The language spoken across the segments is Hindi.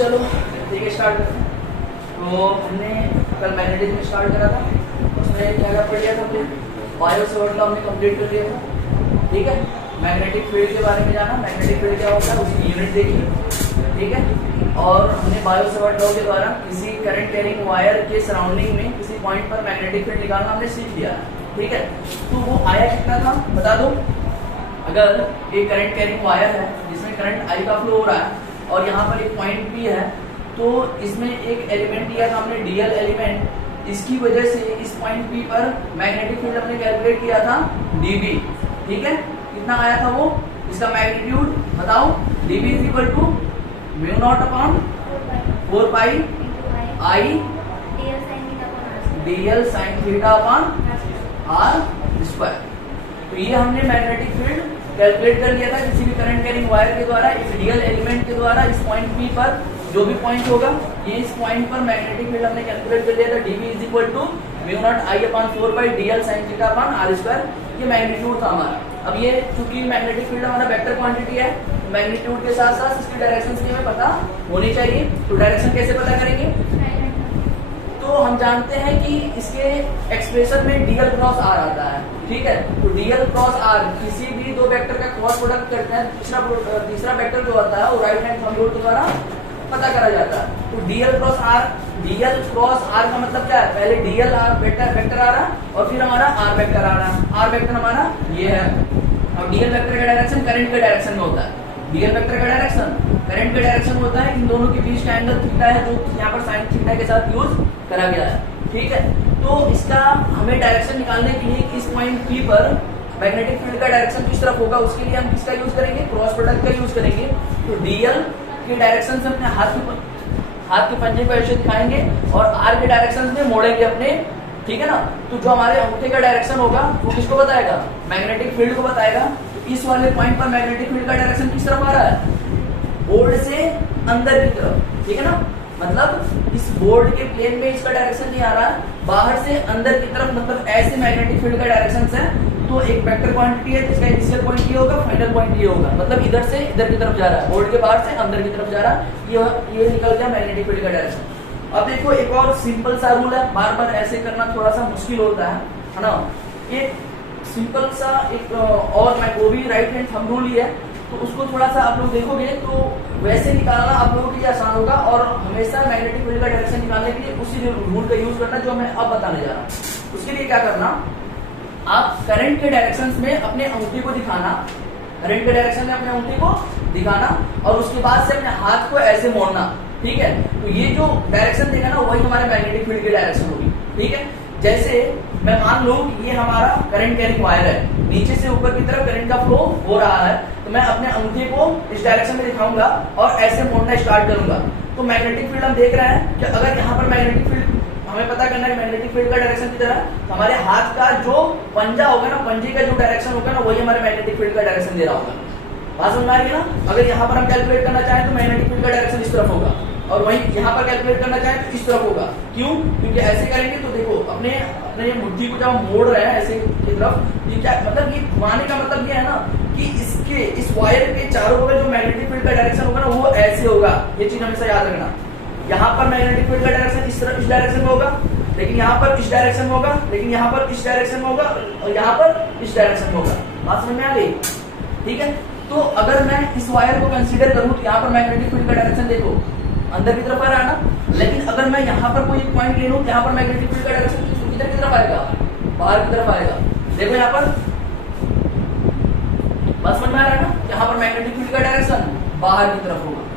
चलो ठीक है, स्टार्ट करते हैं। तो हमने कल मैग्नेटिक में स्टार्ट करा था, उसमें क्या क्या पढ़ लिया था हमने, बायो सेवर्ट लॉ हमने कंप्लीट कर लिया था। ठीक है, मैग्नेटिक फील्ड के बारे में जाना, मैग्नेटिक फील्ड क्या होता है उसकी यूनिट देखी। ठीक है, और हमने बायो सेवर्ट लॉ के द्वारा किसी करंट कैरिंग वायर के सराउंडिंग में किसी पॉइंट पर मैग्नेटिक फील्ड निकालना हमने सीख लिया। ठीक है, तो वो आया कितना था बता दो। अगर एक करंट कैरिंग वायर है जिसमें करंट आई का फ्लो हो रहा है और यहाँ पर एक पॉइंट पी है, तो इसमें एक एलिमेंट दिया था हमने डीएल एलिमेंट, इसकी वजह से इस पॉइंट पी पर मैग्नेटिक फील्ड हमने कैलकुलेट किया था डीबी। ठीक है, कितना आया था वो, इसका मैग्नीट्यूड बताओ। DB is equal to mu naught upon 4 pi I dl sine theta upon r square. तो ये हमने मैग्नेटिक फील्ड कैलकुलेट कर लिया था किसी भी करंट कैरिंग वायर के द्वारा, इस डीएल एलिमेंट के द्वारा। इस पॉइंट पी पर जो भी पॉइंट होगा, ये इस पॉइंट पर मैग्नेटिक फील्ड हमने कैलकुलेट कर लिया था। D b is equal to mu naught I upon 4 by d l sine theta upon r square, ये मैग्नीट्यूड था हमारा। अब ये चूंकि मैग्नेटिक फील्ड हमारा वेक्टर क्वांटिटी है, मैग्नीट्यूड के साथ साथ इसकी डायरेक्शन भी हमें पता होनी चाहिए। तो डायरेक्शन कैसे पता करेंगे, तो हम जानते हैं कि इसके एक्सप्रेशन में डीएल क्रॉस आर आता है। ठीक है, तो डीएल क्रॉस आर किसी भी दो वेक्टर का क्रॉस प्रोडक्ट करते हैं, तीसरा वेक्टर जो होता है वो राइट हैंड थंब रूल के द्वारा पता करा जाता है। तो डीएल क्रॉस आर का मतलब क्या है, पहले डीएल आर वेक्टर आ रहा और फिर हमारा आर वेक्टर आ रहा। आर वेक्टर हमारा ये है, और डीएल वेक्टर का डायरेक्शन करंट के डायरेक्शन में होता है। डीएल वेक्टर का डायरेक्शन करंट के डायरेक्शन में होता है। इन दोनों के बीच का एंगल थीटा है, जो यहाँ पर साइन थीटा के साथ यूज करा गया है। ठीक है, तो इसका हमें डायरेक्शन निकालने के लिए इस पॉइंट पी पर मैग्नेटिक फील्ड का डायरेक्शन किस तरफ होगा, उसके लिए हम किसका यूज करेंगे, क्रॉस प्रोडक्ट का यूज करेंगे। तो डीएल के डायरेक्शन से अपने हाथ के पंजे को ऐसे दिखाएंगे और आर के डायरेक्शन में मोड़ेंगे अपने। ठीक है ना, तो जो हमारे अंगूठे का डायरेक्शन होगा वो किसको बताएगा, मैग्नेटिक फील्ड को बताएगा। तो इस वाले पॉइंट पर मैग्नेटिक फील्ड का डायरेक्शन किस तरफ आ रहा है, बोर्ड से अंदर की तरफ। ठीक है ना, मतलब इस बोर्ड के प्लेन में इसका डायरेक्शन नहीं आ रहा है, बाहर से अंदर की तरफ, मतलब ऐसे मैग्नेटिक फील्ड का डायरेक्शन है। तो एक वेक्टर क्वांटिटी है जिसका इनिशियल पॉइंट ये होगा, फाइनल पॉइंट ये होगा, मतलब इधर से इधर की तरफ जा रहा है, बोर्ड के बाहर से अंदर की तरफ जा रहा है। ये निकल गया मैग्नेटिक फील्ड का डायरेक्शन। अब देखो एक और सिंपल सा रूल है, बार बार ऐसे करना थोड़ा सा मुश्किल होता है ना। एक सिंपल सा एक और वो भी राइट हैंड थंब रूल ही है, तो उसको थोड़ा सा आप लोग देखोगे तो वैसे निकालना आप लोगों के लिए आसान होगा। और हमेशा मैग्नेटिक फील्ड का डायरेक्शन निकालने के लिए उसी रूल का यूज करना जो मैं अब बताने जा रहा हूँ। उसके लिए क्या करना, आप करंट के डायरेक्शन में अपने अंगूठे को दिखाना, करंट के डायरेक्शन में अपने अंगूठे को दिखाना और उसके बाद से अपने हाथ को ऐसे मोड़ना। ठीक है, तो ये जो डायरेक्शन देगा ना वही हमारे मैग्नेटिक फील्ड की डायरेक्शन होगी। ठीक है, जैसे मैं मान लूं ये हमारा करंट कैरिंग वायर है, नीचे से ऊपर की तरफ करंट का फ्लो हो रहा है, तो मैं अपने अंगूठे को इस डायरेक्शन में दिखाऊंगा और ऐसे मोड़ना स्टार्ट करूंगा। तो मैग्नेटिक फील्ड हम देख रहे हैं कि अगर यहाँ पर मैग्नेटिक फील्ड हमें पता करना है मैग्नेटिक फील्ड का डायरेक्शन की तरह, तो हमारे हाथ का जो पंजा होगा ना, पंजे का जो डायरेक्शन होगा ना, वही हमारे मैग्नेटिक फील्ड का डायरेक्शन दे रहा होगा। बात समझ आ रही है ना। अगर यहाँ पर हम कैलकुलेट करना चाहें तो मैग्नेटिक फील्ड का डायरेक्शन इस तरफ होगा, और वहीं यहाँ पर कैलकुलेट करना चाहें तो इस तरफ होगा। क्यों, क्योंकि ऐसे करेंगे तो देखो अपने मुट्ठी को जब हम मोड़ रहे हैं ऐसे की तरफ, ये क्या मतलब, ये घुमाने का मतलब ये है ना कि इसके इस वायर के चारों बगल जो मैग्नेटिक फील्ड का डायरेक्शन होगा ना वो ऐसे होगा। ये चीज हमेशा याद रखना। यहाँ पर मैग्नेटिक फील्ड का डायरेक्शन इस डायरेक्शन में होगा, लेकिन यहाँ पर इस डायरेक्शन में होगा, लेकिन यहाँ पर इस डायरेक्शन में होगा, और यहाँ पर इस डायरेक्शन में होगा। बात समझ में आ गई। ठीक है, तो अगर मैं इस वायर को कंसीडर करूँ तो यहाँ पर मैग्नेटिक फील्ड का डायरेक्शन देखो अंदर की तरफ आ रहा है ना, लेकिन अगर मैं यहाँ पर कोई एक पॉइंट ले लूँ, यहाँ पर मैग्नेटिक फील्ड का डायरेक्शन किधर की तरफ आएगा, बाहर की तरफ आएगा। देखो यहाँ पर बस समझ में आ रहा है ना, यहाँ पर मैग्नेटिक फील्ड का डायरेक्शन बाहर की तरफ होगा।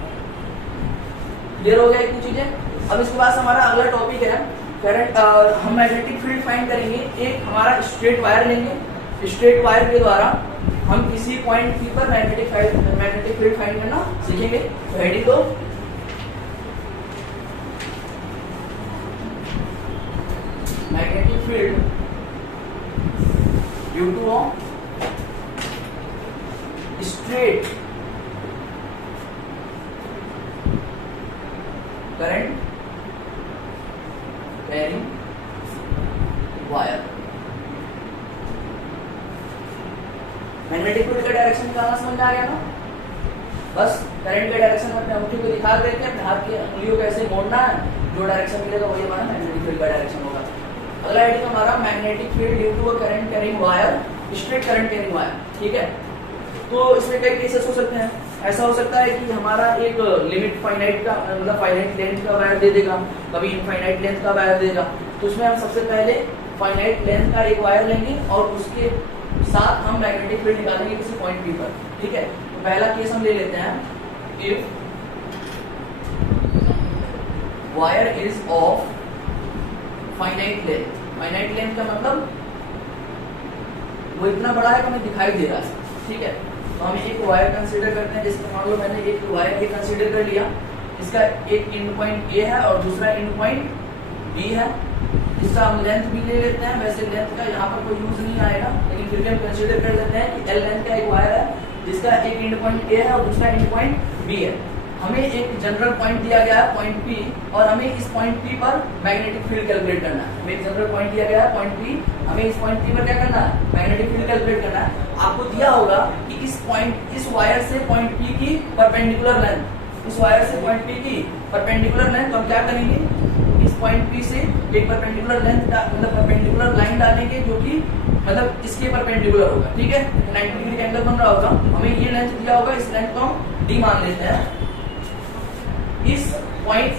क्लियर हो गया एक चीजें। अब इसके बाद हमारा अगला टॉपिक है करंट। हम मैग्नेटिक फील्ड फाइंड करेंगे। एक हमारा स्ट्रेट वायर लेंगे, स्ट्रेट वायर के द्वारा हम किसी पॉइंट पी पर मैग्नेटिक फील्ड फाइंड करना सीखेंगे। रेडी दो, magnetic field due to straight current carrying wire. Magnetic field का डायरेक्शन निकालना समझ में आ गया ना। बस करंट के डायरेक्शन में अपने अंगूठे को दिखा देते हैं, अपने हाथ की उंगलियों को ऐसे मोड़ना है, जो डायरेक्शन मिलेगा वही हमारा मैग्नेटिक फील्ड का डायरेक्शन होगा। अगला हेडिंग हमारा magnetic field due to a current carrying wire, straight current carrying wire. ठीक है, तो इसमें कई केसेस हो सकते हैं। ऐसा हो सकता है कि हमारा एक लिमिट फाइनाइट का मतलब फाइनाइट लेंथ का वायर दे देगा, कभी इनफाइनाइट लेंथ का वायर देगा। तो उसमें हम सबसे पहले फाइनाइट लेंथ का एक वायर लेंगे और उसके साथ हम मैग्नेटिक फील्ड निकालेंगे किसी पॉइंट पी पर। ठीक है, तो पहला केस हम ले लेते हैं, if wire is of finite length. Finite length का मतलब वो इतना बड़ा है कि हमें दिखाई दे रहा है। ठीक है, तो हम एक वायर कंसीडर करते हैं, जैसे मान लो मैंने एक वायर ये कंसीडर कर लिया, इसका एक एंड पॉइंट ए है और दूसरा एंड पॉइंट बी है। इसका हम लेंथ भी ले लेते हैं, वैसे लेंथ का यहाँ पर कोई यूज नहीं आएगा, लेकिन फिर भी हम कंसीडर कर लेते हैं कि एल लेंथ का एक वायर है जिसका एक एंड पॉइंट ए है और दूसरा एंड पॉइंट बी है। हमें एक जनरल पॉइंट दिया गया है पॉइंट पी, और हमें इस पॉइंट पी पर मैग्नेटिक फील्ड कैलकुलेट करना है। हमें एक जनरल पॉइंट दिया गया है पॉइंट पी, हमें इस पॉइंट पी पर क्या करना है, मैग्नेटिक फील्ड कैलकुलेट करना है। आपको दिया होगा कि इस वायर से पॉइंट पी की परपेंडिकुलर लेंथ, इस वायर से पॉइंट पी की परपेंडिकुलर लेंथ, तो हम क्या करेंगे, इस पॉइंट पी से एक परपेंडिकुलर लेंथ का मतलब परपेंडिकुलर लाइन डालेंगे जो कि मतलब इसके परपेंडिकुलर होगा। ठीक है, 90 डिग्री का एंगल बन रहा होगा, हमें ये लेंथ दिया होगा, इस लेंथ को हम डी मान लेते हैं। इस पॉइंट,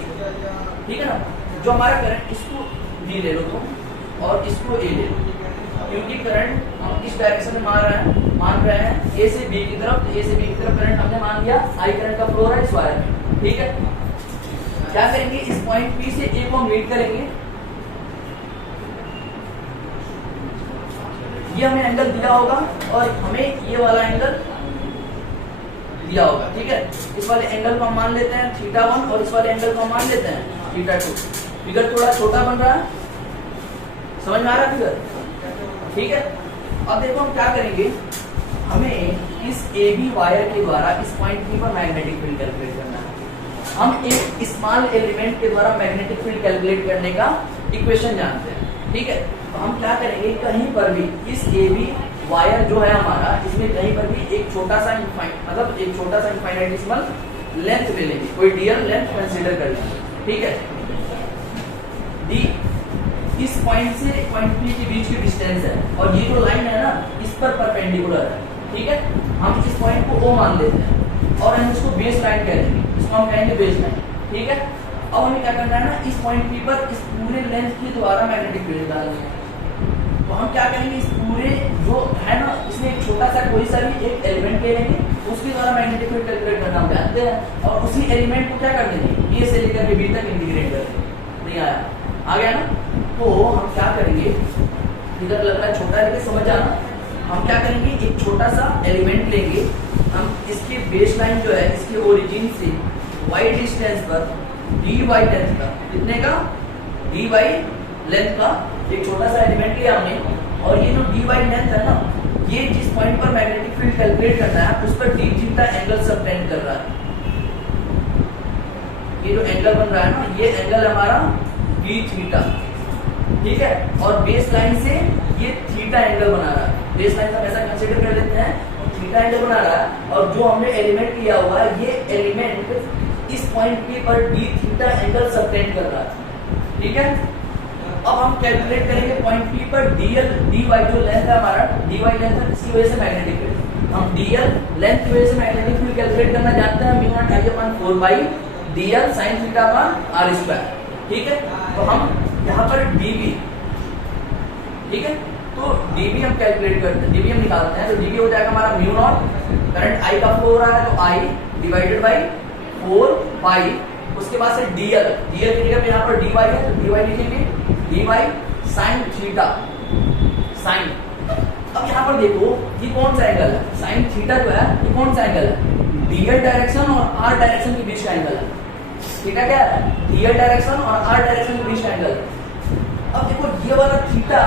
ठीक है ना, जो हमारा करंट, इसको डी ले लो तुम और इसको ए ले लो, क्योंकि करंट हम इस डायरेक्शन में मान रहे हैं ए से बी की तरफ, ए से बी की तरफ करंट हमने मान लिया, आई करंट का फ्लो है इस वायर में। ठीक है, क्या करेंगे, इस पॉइंट पी से ए को मीट करेंगे, ये हमें एंगल दिया होगा और हमें ये वाला एंगल दिया होगा। ठीक है, इस वाले एंगल को हम मान लेते हैं θ1 और इस वाले एंगल को हम मान लेते हैं θ2। फिगर थोड़ा छोटा बन रहा है, समझ में आ रहा है फिगर? ठीक है, अब देखो हम क्या करेंगे, हमें इस ए बी वायर के द्वारा इस पॉइंट पी पर मैग्नेटिक फील्ड कैलकुलेट करना है। हम एक स्मॉल एलिमेंट के द्वारा मैग्नेटिक फील्ड कैलकुलेट करने का इक्वेशन जानते हैं। ठीक है, तो हम क्या करेंगे, कहीं पर भी इस ए बी वायर जो है हमारा, इसमें कहीं पर भी एक छोटा सा मतलब एक छोटा सा इनफाइनाइटेसिमल लेंथ ले लेंगे, कोई डीएल लेंथ कंसीडर कर लेंगे। ठीक है, डी इस पॉइंट से पॉइंट पी के बीच की डिस्टेंस है और ये जो लाइन है ना इस पर परपेंडिकुलर है। ठीक है, हम इस पॉइंट को ओ मान लेते हैं और हम इसको बेस लाइन कहेंगे, इसको हम कहेंगे बेस लाइन। ठीक है, अब हमें क्या करना है ना, इस पॉइंट पी पर इस पूरे लेंथ के द्वारा मैग्नेटिक फील्ड निकालनी है। तो हम क्या करेंगे, इस पूरे जो है ना इसमें एक छोटा सा कोई सा भी एक एलिमेंट ले लेंगे, उसके द्वारा मैग्नेटिक फील्ड कैलकुलेट करना हम जानते हैं, और उसी एलिमेंट को क्या कर देंगे, ए से लेकर के बी तक इंटीग्रेट कर देंगे। नहीं आया, आ गया ना? तो हम क्या करेंगे, इधर लग रहा है छोटा है लेकिन समझ जाना, हम क्या करेंगे, एक छोटा सा एलिमेंट लेंगे, हम इसके बेस लाइन जो है इसके ओरिजिन से वाई डिस्टेंस पर डी वाई लेंथ का, कितने का, डी वाई लेंथ का एक छोटा सा एलिमेंट लिया हमने, और ये जो डी वाई लेंथ है ना, ये जिस पॉइंट पर मैग्नेटिक फील्ड कैलकुलेट करना है उस पर डी थीटा एंगल सबटेंड कर रहा है। ये जो एंगल बन रहा है ना, ये एंगल हमारा डी थीटा। ठीक है, और बेस लाइन से ये थीटा एंगल बना रहा है, बेस लाइन का ऐसा कंसीडर कर लेते हैं, थीटा एंगल बना रहा है, और जो हमने एलिमेंट लिया हुआ है ये एलिमेंट इस पॉइंट पी पर डी थीटा एंगल सबटेंड कर रहा है। ठीक है, अब हम कैलकुलेट करेंगे पॉइंट पी पर डीएल डी वाई जो लेंथ है हमारा, डी वाई लेंथ है, इसकी वजह से मैग्नेटिक फील्ड, हम डीएल लेंथ की वजह से मैग्नेटिक फील्ड कैलकुलेट करना जानते हैं, mu naught I upon 4 pi d l sin theta upon r square. ठीक है, तो हम यहाँ पर डीबी, ठीक है, तो डीबी हम कैलकुलेट करते हैं, डीबी हम निकालते हैं, तो डीबी हो जाएगा हमारा म्यू नॉट, करंट आई का फ्लो हो रहा है तो आई डिवाइडेड बाई 4 पाई, उसके बाद से डीएल, डीएल की जगह पे यहाँ पर डी वाई है तो डी वाई लिखेंगे, d y sine theta, sine. अब यहाँ पर देखो ये कौन सा एंगल है, साइन थीटा जो है ये कौन सा एंगल है, डीएल डायरेक्शन और आर डायरेक्शन के बीच का एंगल है। थीटा क्या है, डीएल डायरेक्शन और आर डायरेक्शन के बीच का एंगल। अब देखो ये वाला थीटा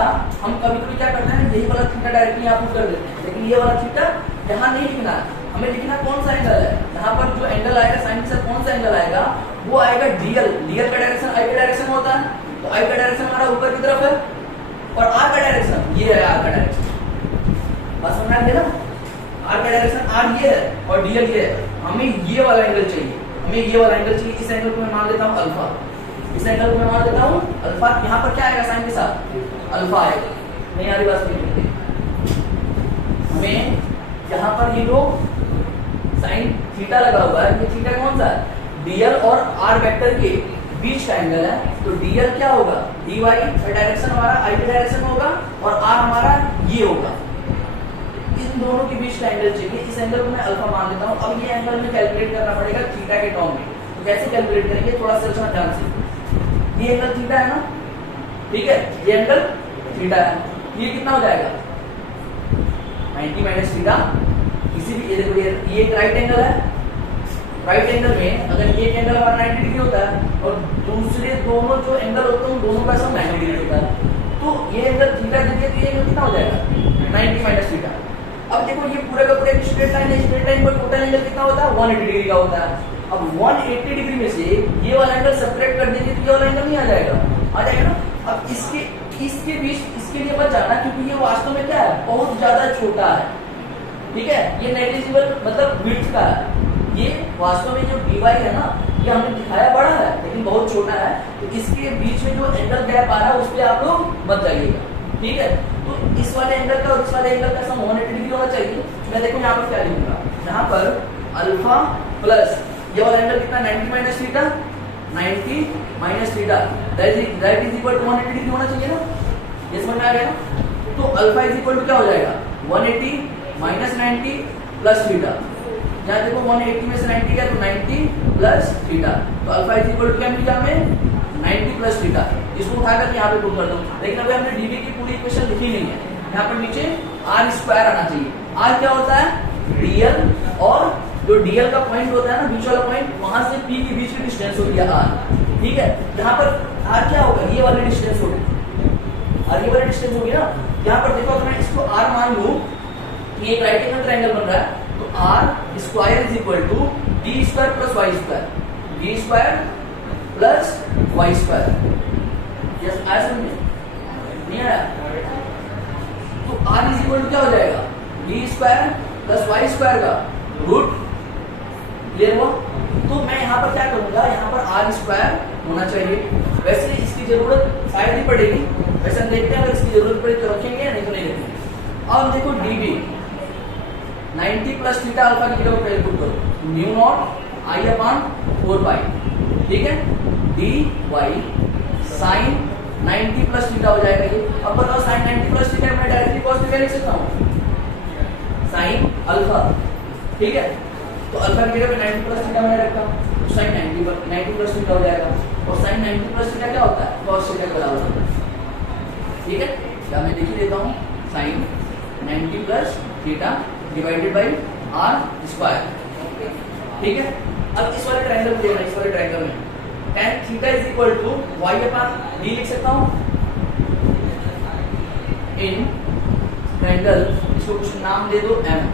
हम कभी कभी क्या करते हैं, यही वाला थीटा डायरेक्टली यहाँ पुट कर देते हैं, लेकिन ये वाला थीटा यहाँ नहीं लिखना है, हमें लिखना कौन सा एंगल है, यहाँ पर जो एंगल आएगा साइन के साथ कौन सा एंगल आएगा, वो आएगा डीएल, डीएल का डायरेक्शन आई का डायरेक्शन होता है, तो आई का डायरेक्शन हमारा ऊपर की तरफ है, और आर का डायरेक्शन ये है, आर का डायरेक्शन बस समझ में ना, आर का डायरेक्शन आर ये है और डीएल ये है, हमें ये वाला एंगल चाहिए, हमें ये वाला एंगल चाहिए। इस एंगल को मैं मान लेता हूँ अल्फा, इस एंगल को मैं मान लेता हूँ अल्फा। यहाँ पर क्या आएगा साइन के साथ? अल्फा आएगा। नहीं आ रही बात समझ? हमें यहाँ पर ये जो साइन थीटा लगा हुआ है, ये थीटा कौन सा है? डीएल और आर वेक्टर के बीच का एंगल है। तो डीएल क्या होगा? dy का डायरेक्शन हमारा आई की डायरेक्शन होगा और आर हमारा ये होगा। इन दोनों के बीच का एंगल चाहिए, इस एंगल को मैं अल्फा मान लेता हूँ। अब ये एंगल में कैलकुलेट करना पड़ेगा थीटा के टर्म में। तो कैसे कैलकुलेट करेंगे? थोड़ा सा सोचना ध्यान से। ये एंगल थीटा है ना, ठीक है, ये एंगल थीटा है, ये कितना हो जाएगा? 90 माइनस थीटा। किसी भी ये देखो, ये एक राइट एंगल है, राइट एंगल में अगर एक एंगल हमारा 90 डिग्री होता है और दूसरे दोनों जो एंगल होते हैं उन दोनों का सम 90 डिग्री होता है, तो ये एंगल थीटा दीजिए तो ये एंगल कितना हो जाएगा? 90 माइनस थीटा। अब देखो ये पूरा का पूरा एक स्ट्रेट लाइन है, स्ट्रेट लाइन पर टोटल एंगल कितना होता है? 180 डिग्री का होता है। अब 180 डिग्री में से ये वाला एंगल सब्ट्रैक्ट कर दीजिए तो ये वाला एंगल नहीं आ जाएगा? आ जाएगा ना। अब इसके बीच इसके लिए मत जाना, क्योंकि ये वास्तव में क्या है? बहुत ज्यादा छोटा है, ठीक है, ये नेग्लिजिबल मतलब विड्थ का है। ये वास्तव में जो dy है ना, ये हमने दिखाया बड़ा है लेकिन बहुत छोटा है। तो इसके बीच में जो एंगल गैप आ रहा है उस पर आप लोग मत जाइएगा, ठीक है। तो इस वाले एंगल का और इस वाले एंगल का सम 180 डिग्री होना चाहिए। मैं देखो यहाँ पर क्या लिखूंगा, यहाँ पर अल्फा प्लस ये वाला एंगल कितना? 90 minus theta, 90 minus theta that is equal to 180 degree होना चाहिए ना। ये समझ में आ गया ना? तो अल्फा इज इक्वल टू क्या हो जाएगा? 180 माइनस 90 प्लस थीटा। यहाँ देखो 180 में से 90 गया तो 90 प्लस थीटा। तो अल्फा इज इक्वल टू क्या मिल गया हमें? 90 प्लस थीटा। इसको उठाकर यहाँ पे पुट कर दो। लेकिन अभी हमने डीवी की पूरी इक्वेशन लिखी नहीं है, यहाँ पर नीचे आर स्क्वायर आना चाहिए। आर क्या होता है? डीएल, और जो डीएल का पॉइंट होता है ना, बीच वाला पॉइंट, वहां से पी के बीच की डिस्टेंस होती है आर, ठीक है। यहाँ पर आर क्या होगा? ये वाली डिस्टेंस होगी, आर ये वाली डिस्टेंस होगी ना। यहाँ पर देखो अगर मैं इसको आर मान लूं, ये एक राइट एंगल ट्रायंगल बन रहा है, तो r square is equal to d square plus y square, d square plus y square. Yes, आया समझ में? नहीं आया? तो आर इज इक्वल टू क्या हो जाएगा? D square plus y square का रूट। क्लियर हुआ? तो मैं यहाँ पर क्या करूंगा, यहाँ पर आर स्क्वायर होना चाहिए। वैसे इसकी जरूरत शायद ही पड़ेगी, वैसे हम देखते हैं अगर इसकी जरूरत पड़े तो रखेंगे या नहीं तो नहीं रखेंगे। अब देखो डीवी 90 प्लस थीटा अल्फा की जगह पर पुट करो, mu naught I upon 4 pi, ठीक है, d y sine 90 plus theta हो जाएगा ये। अब बताओ साइन 90 प्लस थीटा मैं डायरेक्टली कॉस थीटा लिख सकता हूँ, साइन अल्फा, ठीक है। तो अल्फा की जगह पे 90 प्लस थीटा मैंने रखा, तो साइन 90 प्लस थीटा हो जाएगा। और साइन 90 प्लस थीटा क्या होता है? कॉस थीटा के बराबर होता है, ठीक है। या मैं लिख देता हूँ sine 90 plus theta divided by r square, ठीक है। अब इस वाले ट्रायंगल में देखना, इस वाले ट्रायंगल में tan theta is equal to y upon d लिख सकता हूँ इन ट्रायंगल, इसको कुछ नाम दे दो m,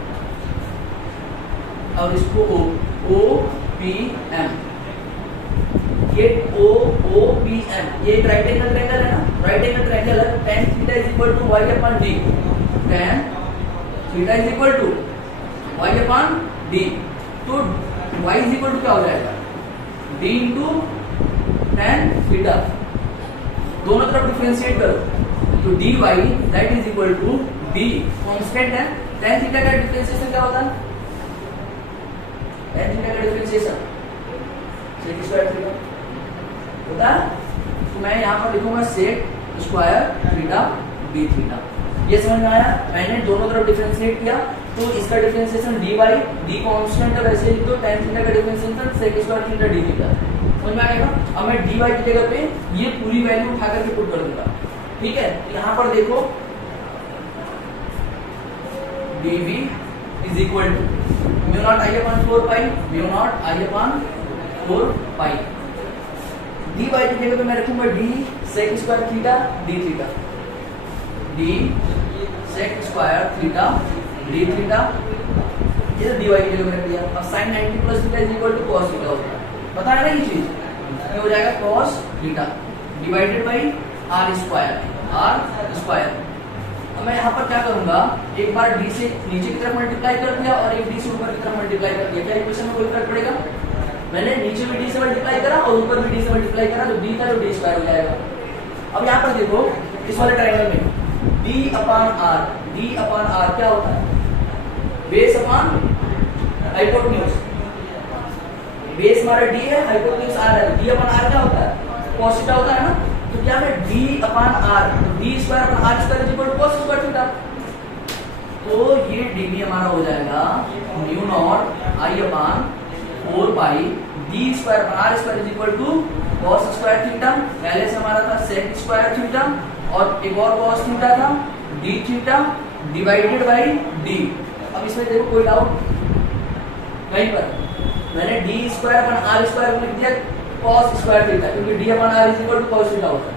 और इसको ओ पी एम, ये ओ पी एम, ये एक राइट एंगल ट्रायंगल है ना, राइट एंगल ट्रायंगल है। tan theta is equal to y upon d, tan theta is equal to y upon d. तो y इज इक्वल टू क्या हो जाएगा? d इंटू tan थीटा, दोनों तरफ डिफरेंशिएट करो तो dy that is equal to d constant है। tan थीटा का डिफरेंशिएशन क्या होता है? tan थीटा का डिफरेंशिएशन sec स्क्वायर थीटा होता है। तो मैं यहाँ पर लिखूंगा sec square theta d theta. ये समझ में आया? मैंने दोनों तरफ डिफरेंशिएट किया तो इसका डिफरेंशिएशन dy, d कांस्टेंट है वैसे लिख दो, tan थीटा का differentiation sec square theta d theta. समझ में आएगा? अब मैं dy की जगह पे ये पूरी वैल्यू उठा करके पुट कर दूंगा, ठीक है। यहाँ पर देखो dv is equal to mu naught I upon 4 pi, mu naught I upon 4 pi. dy की जगह पे मैं रखूंगा d sec square theta d theta, d sec square theta d theta, ये dy की जगह रख दिया। अब sin 90 plus theta is equal to cos theta होता है, पता है ना ये चीज? ये हो जाएगा cos theta divided by r square, अब मैं यहाँ पर क्या करूंगा, एक बार d से नीचे की तरफ मल्टीप्लाई कर दिया और एक d से ऊपर की तरफ मल्टीप्लाई कर दिया, क्या इक्वेशन में कोई फर्क पड़ेगा? मैंने नीचे भी d से मल्टीप्लाई करा और ऊपर भी d से मल्टीप्लाई करा, तो d का जो d स्क्वायर हो जाएगा। अब यहाँ पर देखो इस वाले ट्रायंगल में d अपॉन r क्या होता है? Base upon hypotenuse. बेस हमारा d है, हाइपोटेन्यूज r है, d अपॉन r क्या होता है? cos थीटा होता है ना। तो क्या है d अपॉन r, तो d square upon r square equal to cos square theta. तो ये dv हमारा हो जाएगा mu naught I upon 4 pi d square upon r square equal to cos square theta. पहले से हमारा था sec स्क्वायर थीटा और एक और cos थीटा था d theta divided by d। अब इसमें देखो कोई डाउट कहीं पर? मैंने d square upon r square लिख दिया cos स्क्वायर थीटा, क्योंकि d अपॉन r is equal to cos theta होता है।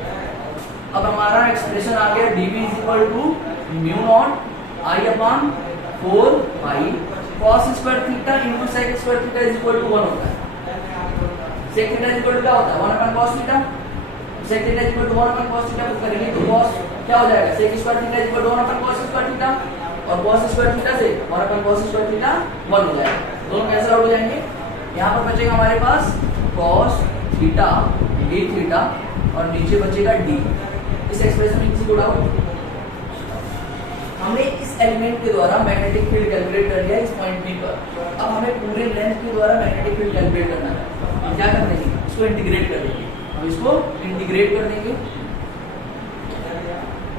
अब हमारा एक्सप्रेशन आ गया dv is equal to mu naught I upon 4 pi cos square theta into sec square theta is equal to 1 होता है। sec theta is equal to क्या होता है? 1 upon cos theta. sec theta is equal to 1 upon cos theta put करेंगे तो cos क्या हो जाएगा? sec square theta is equal to 1 upon cos square theta और cos स्क्वायर थीटा से 1 अपॉन cos स्क्वायर थीटा 1 हो जाएगा। दोनों कैंसिल आउट हो जाएंगे। यहाँ पर बचेगा हमारे पास cos थीटा d थीटा और नीचे बचेगा d। इस एक्सप्रेशन में किसी को डाउट? हमने इस एलिमेंट के द्वारा मैग्नेटिक फील्ड कैलकुलेट कर लिया इस पॉइंट P पर। अब हमें पूरे लेंथ के द्वारा मैग्नेटिक फील्ड कैलकुलेट करना है। हम क्या कर देंगे? इसको इंटीग्रेट कर देंगे। हम इसको इंटीग्रेट कर देंगे।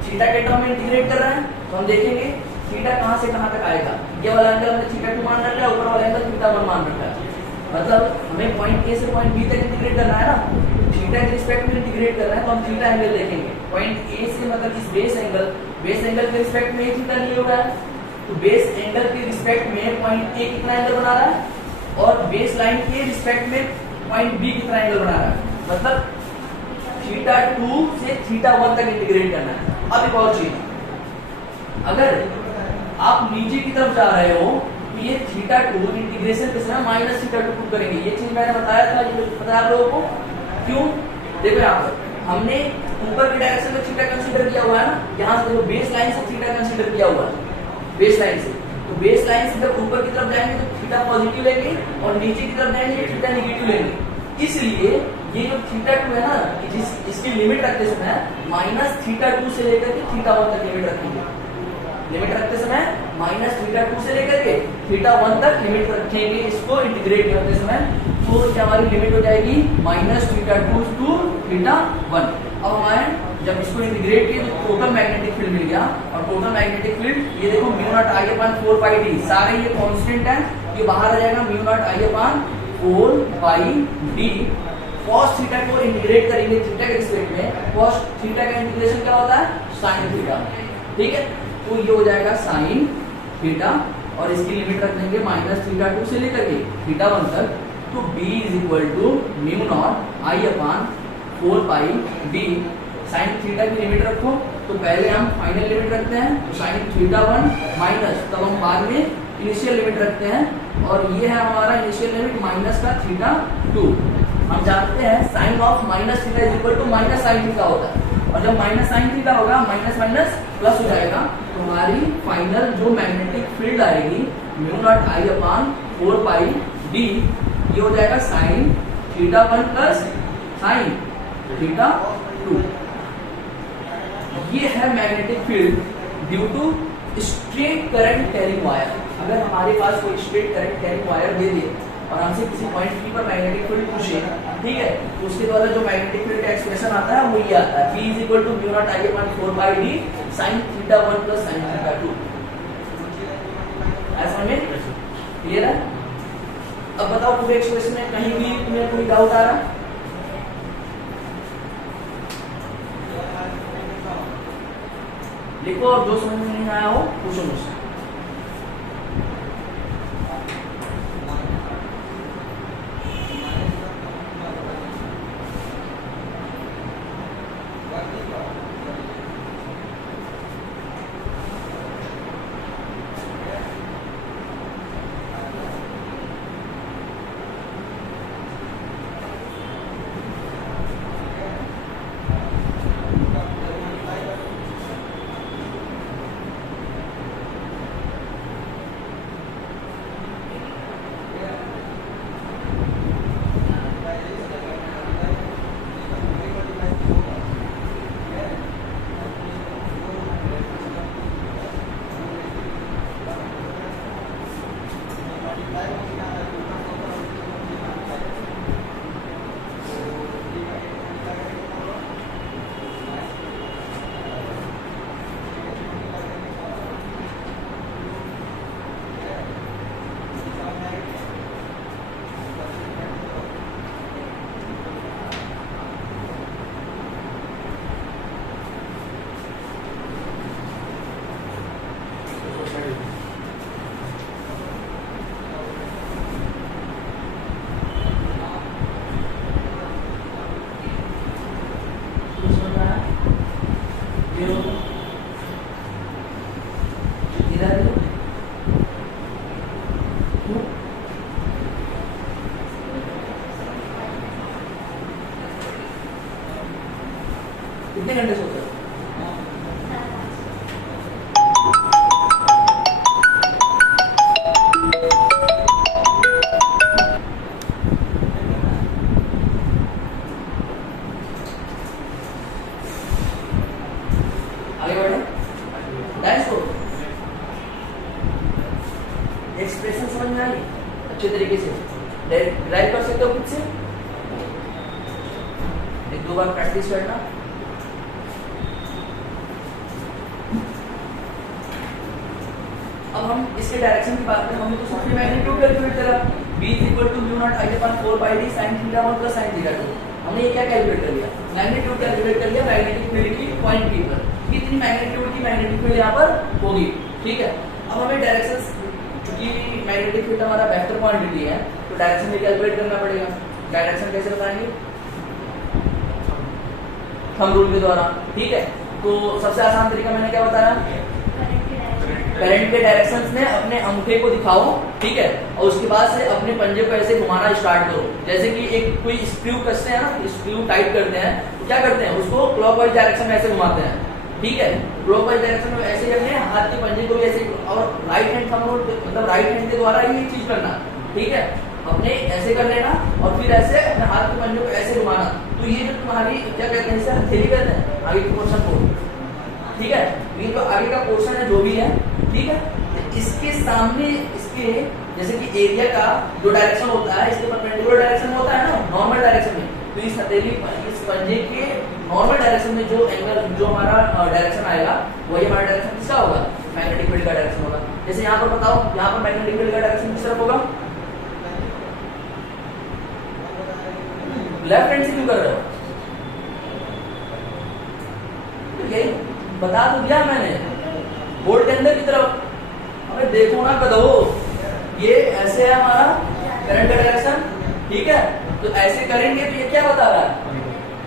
थीटा के टर्म में इंटीग्रेट कर रहे हैं तो हम देखेंगे थीटा कहां से कहां तक आएगा। ये वाला एंगल हमने थीटा 2 मान रखा है, ऊपर वाला एंगल थीटा 1 मान रखा है। मतलब हमें पॉइंट A से पॉइंट B तक इंटीग्रेट करना है ना, थीटा के रिस्पेक्ट में इंटीग्रेट करना है तो हम थीटा एंगल देखेंगे। पॉइंट A से मतलब इस बेस एंगल के रिस्पेक्ट में थीटा लिया हुआ है, तो बेस एंगल के रिस्पेक्ट में पॉइंट A कितना एंगल बना रहा है और बेस लाइन के रिस्पेक्ट में पॉइंट B कितना एंगल बना रहा है। मतलब थीटा 2 से थीटा 1 तक इंटीग्रेट करना है। अब एक और चीज, अगर आप नीचे की तरफ जा रहे हो तो ये थीटा 2 इंटीग्रेशन के समय माइनस थीटा 2 पुट करेंगे। ये चीज मैंने बताया था, ये पता है आप लोगों को? क्यों? देखो यहाँ पर हमने ऊपर की डायरेक्शन में थीटा कंसीडर किया हुआ है ना, यहाँ से देखो बेस लाइन से थीटा कंसीडर किया हुआ है। बेस लाइन से, तो बेस लाइन से जब ऊपर की तरफ जाएंगे तो थीटा पॉजिटिव लेंगे और नीचे की तरफ जाएंगे थीटा नेगेटिव लेंगे। इसलिए ये जो थीटा 2 है ना, इसकी लिमिट रखते समय माइनस थीटा 2 से लेकर के थीटा 1 तक लिमिट रखेंगे। लिमिट रखते समय माइनस थीटा 2 से लेकर के थीटा 1 तक लिमिट रखेंगे इसको इंटीग्रेट करते समय। तो ये हमारी लिमिट हो जाएगी माइनस थीटा 2 टू थीटा 1। अब हमारे जब इसको इंटीग्रेट किए तो टोटल मैग्नेटिक फील्ड मिल गया और टोटल मैग्नेटिक फील्ड ये देखो mu naught I upon 4 pi d, सारे ये कांस्टेंट है, ये बाहर आ जाएगा mu naught I upon 4 pi d। cos theta को इंटीग्रेट करेंगे थीटा के रिस्पेक्ट में, cos थीटा का इंटीग्रेशन क्या होता है? sin theta. ठीक है, तो ये हो जाएगा sin थीटा और इसकी लिमिट रख देंगे माइनस थीटा 2 से लेकर के थीटा 1 तक। तो b is equal to mu naught I upon 4 pi d। sin theta की लिमिट रखो, तो पहले हम फाइनल लिमिट रखते हैं तो sin थीटा 1 माइनस, तब हम बाद में इनिशियल लिमिट रखते हैं और ये है हमारा इनिशियल लिमिट माइनस का थीटा 2। हम जानते हैं sine of minus theta is equal to minus sine theta होता है और जब माइनस साइन थीटा होगा माइनस माइनस प्लस हो जाएगा, तो हमारी फाइनल जो मैग्नेटिक फील्ड आएगी mu naught I upon 4 pi d, ये हो जाएगा sine theta 1 plus sine theta 2। ये है magnetic field due to straight current carrying wire. अगर हमारे पास कोई स्ट्रेट करंट कैरिंग वायर दे दे और हमसे किसी पॉइंट P पर मैग्नेटिक फील्ड पूछे, ठीक है, तो उसके द्वारा जो मैग्नेटिक फील्ड का एक्सप्रेशन आता है वो ये आता है, P is equal to mu naught I upon 4 pi d sin theta 1 plus sin theta 2। ऐसा में क्लियर है? अब बताओ पूरे एक्सप्रेशन में कहीं भी तुम्हें कोई डाउट आ रहा है? लिखो और जो समझ में नहीं आया हो पूछो मुझसे। कितने घंटे सोते हो? आगे बढ़े, एक्सप्रेशन समझ में आई अच्छे तरीके से, ड्राइव कर सकते हो खुद से, एक दो बार प्रैक्टिस करना। अब हम इसके डायरेक्शन की बात करें, हमने तो सबसे मैग्नीट्यूड कैलकुलेट करा, b = μ0 I/4 sin theta 1 + sin theta 2। हमने ये क्या कैलकुलेट कर लिया? मैग्नीट्यूड कैलकुलेट कर लिया मैग्नेटिक फील्ड की पॉइंट P पर, कितनी मैग्नीट्यूड की मैग्नेटिक फील्ड यहाँ पर होगी। ठीक है, अब हमें डायरेक्शन, चूंकि मैग्नेटिक फील्ड हमारा वेक्टर क्वांटिटी है तो डायरेक्शन भी कैलकुलेट करना पड़ेगा। डायरेक्शन कैसे बताएंगे? थंब रूल के द्वारा। ठीक है, तो सबसे आसान तरीका मैंने क्या बताया? करंट के डायरेक्शंस में अपने अंगूठे को दिखाओ, ठीक है, और उसके बाद से अपने पंजे को ऐसे घुमाना स्टार्ट करो। जैसे कि एक कोई स्क्रू कसते हैं ना, स्क्रू टाइट करते हैं तो क्या करते हैं, उसको क्लॉकवाइज डायरेक्शन में ऐसे घुमाते हैं। ठीक है, क्लॉकवाइज डायरेक्शन में ऐसे करने, हाथ के पंजे को भी ऐसे, और राइट हैंड थंब रूल मतलब राइट हैंड के द्वारा ही ये चीज करना। ठीक है, अपने ऐसे कर लेना और फिर ऐसे अपने हाथ के पंजे को ऐसे घुमाना। तो ये जो तुम्हारी क्या कहते हैं, इसे हथेली कहते हैं, आगे के पोर्शन को। ठीक है, ये तो आगे का पोर्शन है जो भी है। ठीक है, इसके सामने इसके जैसे कि एरिया का जो डायरेक्शन होता है इसके परपेंडिकुलर डायरेक्शन होता है ना, नॉर्मल डायरेक्शन में, तो इस हथेली इस पंजे के नॉर्मल डायरेक्शन में जो एंगल, जो हमारा डायरेक्शन आएगा वही हमारा डायरेक्शन किसका होगा? मैग्नेटिक फील्ड का डायरेक्शन होगा। जैसे यहाँ पर बताओ, यहाँ पर मैग्नेटिक फील्ड का डायरेक्शन किस तरफ होगा? लेफ्ट हैंड से क्यों कर रहे हो? तो यही बता तो दिया मैंने, बोर्ड के अंदर की तरफ। अबे देखो ना गधो, ये ऐसे है हमारा करंट का डायरेक्शन। ठीक है, तो ऐसे करेंगे तो ये क्या बता रहा है?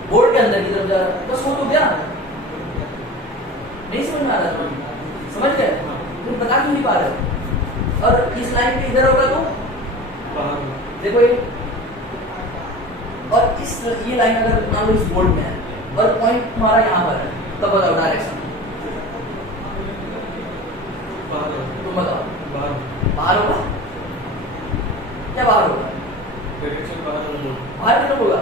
बोर्ड के अंदर की तरफ जा रहा है। बस हो तो गया, नहीं समझ में आ रहा? समझ गए? तुम बता क्यों नहीं पा रहे? और इस लाइन के इधर होगा तो देखो ये, और इस ये लाइन अगर मान लो इस बोर्ड में है और पॉइंट तुम्हारा यहाँ पर है, तब बताओ डायरेक्शन। तुम बताओ, बाहर होगा? क्या बाहर होगा? बाहर क्यों होगा?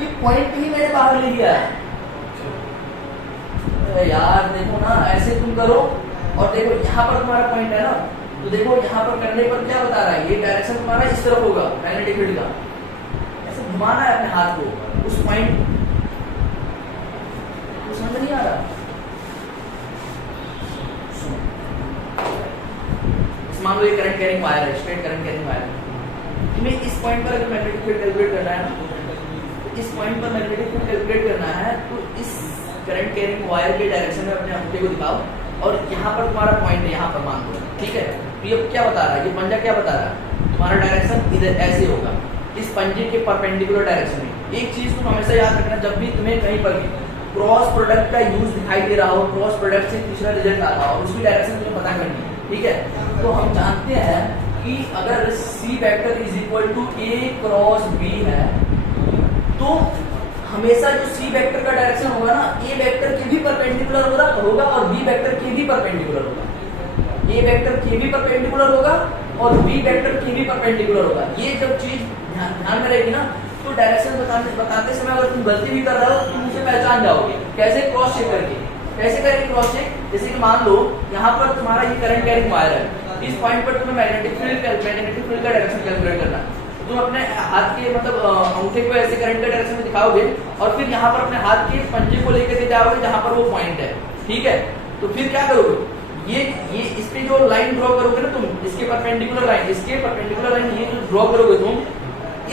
ये पॉइंट ही मैंने बाहर ले लिया है। यार देखो ना, ऐसे तुम करो और देखो यहाँ पर तुम्हारा पॉइंट है ना, तो देखो यहाँ पर करने पर क्या बता रहा है, ये डायरेक्शन तुम्हारा इस तरफ होगा मैग्नेटिक फील्ड का। ऐसे घुमाना है अपने हाथ को उस पॉइंट, समझ नहीं आ रहा? मान लो ये करंट कैरिंग वायर है, स्ट्रेट करंट कैरिंग वायर है। तुम्हें इस पॉइंट पर अगर मैग्नेटिक फील्ड कैलकुलेट करना है ना, तो इस पॉइंट पर मैग्नेटिक फील्ड कैलकुलेट करना है तो इस करंट कैरिंग वायर के डायरेक्शन में अपने अंगूठे को दिखाओ और यहाँ पर तुम्हारा पॉइंट है, यहाँ पर मान लो। ठीक है, तो ये क्या बता रहा है, ये पंजा क्या बता रहा है? तुम्हारा डायरेक्शन इधर ऐसे होगा, इस पंजे के परपेंडिकुलर डायरेक्शन में। एक चीज तुम हमेशा याद रखना, जब भी तुम्हें कहीं पर भी क्रॉस प्रोडक्ट का यूज दिखाई दे रहा हो, क्रॉस प्रोडक्ट से तीसरा रिजल्ट आ रहा हो, उसकी डायरेक्शन तुम्हें पता करनी है। ठीक है, तो हम जानते हैं कि अगर C vector is equal to A cross B है, तो हमेशा जो C वेक्टर का डायरेक्शन होगा ना, A वेक्टर के भी परपेंडिकुलर होगा और B वेक्टर के भी परपेंडिकुलर होगा। A वेक्टर के भी परपेंडिकुलर होगा और B वेक्टर के भी परपेंडिकुलर होगा। ये जब चीज ध्यान में रहेगी ना, तो डायरेक्शन बताते समय अगर तुम गलती भी कर रहे हो तो तुम उसे पहचान जाओगे। कैसे? क्रॉस चेक करके। कैसे करेंगे क्रॉस चेक? जैसे कि मान लो यहाँ पर तुम्हारा ये करंट कैरिंग वायर है, इस पॉइंट पर तुम्हें मैग्नेटिक फील्ड का डायरेक्शन कैलकुलेट करना है। तुम अपने हाथ के मतलब अंगूठे को ऐसे करंट के डायरेक्शन में दिखाओगे और फिर यहाँ पर अपने हाथ के पंजे को लेकर जाओगे जहाँ पर वो पॉइंट है। ठीक है, तो फिर क्या करोगे, ये इस पे जो लाइन ड्रॉ करोगे ना तुम, इसके परपेंडिकुलर लाइन, इसके परपेंडिकुलर लाइन ये जो ड्रॉ करोगे तुम,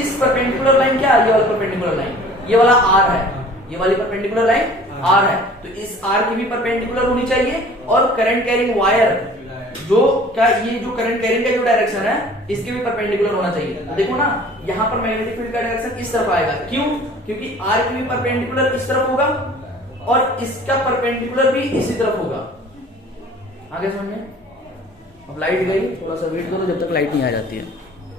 इस परपेंडिकुलर लाइन क्या है? ये वाला परपेंडिकुलर लाइन, ये वाला आर है, ये वाली परपेंडिकुलर लाइन आर है, तो इस आर की भी परपेंडिकुलर होनी चाहिए। और करंट कैरिंग वायर जो क्या, ये जो करंट कैरिंग का जो डायरेक्शन है इसके भी परपेंडिकुलर होना चाहिए। तो देखो ना, यहाँ पर मैग्नेटिक फील्ड का डायरेक्शन इस तरफ आएगा। क्यों? क्योंकि आर की भी परपेंडिकुलर इस तरफ होगा और इसका परपेंडिकुलर भी इसी तरफ होगा। आगे समझ में? अब लाइट गई, थोड़ा सा वेट करो जब तक लाइट नहीं आ जाती है।